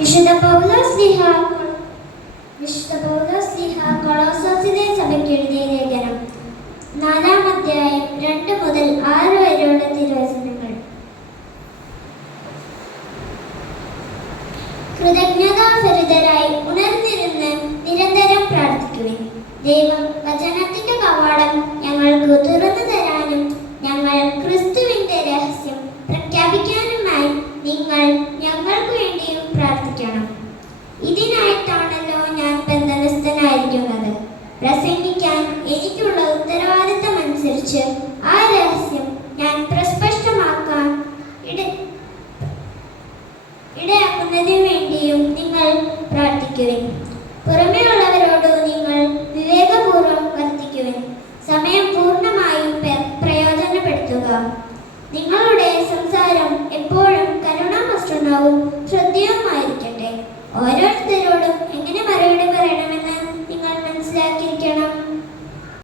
വിശുദ്ധ പൗലോസ്ലീഹ കൊളോസ്സാസിലെ സഭയ്ക്ക് എഴുതിയ ലേഖനം 4-ാം അധ്യായം 2 മുതൽ 6 വരെയുള്ള തിരുവചനങ്ങൾ. കൃതജ്ഞതാഭരിതരായി ഉണർന്നിരുന്ന് നിരന്തരം പ്രാർത്ഥിക്കുവിൻ. ദൈവം വചനത്തിന്റെ കവാടം ഞങ്ങൾക്ക് തുറന്നു തരാനും ഞങ്ങൾ ക്രിസ്തുവിന്റെ രഹസ്യം പ്രഖ്യാപിക്കാനുമായി നിങ്ങൾ ഞങ്ങൾക്ക് വേണ്ടിയും പ്രാർത്ഥിക്കണം. ഇതിനായിട്ടാണല്ലോ ഞാൻ ബന്ധനസ്ഥനായിരിക്കുന്നത്. പ്രസംഗിക്കാൻ എനിക്കുള്ള ഉത്തരവാദിത്തം അനുസരിച്ച് ആ രഹസ്യം ഞാൻ പ്രസ്പഷ്ടമാക്കാൻ ഇടയാക്കുന്നതിനു വേണ്ടിയും നിങ്ങൾ പ്രാർത്ഥിക്കുവിൻ. പുറമേയുള്ളവരോട് നിങ്ങൾ വിവേകപൂർവ്വം വർത്തിക്കുവിൻ. സമയം പൂർണ്ണമായും പ്രയോജനപ്പെടുത്തുക. നിങ്ങളുടെ സംസാരം എപ്പോഴും കരുണാമസൃണവും ശ്രദ്ധേയവുമായിരിക്കട്ടെ. ഓരോ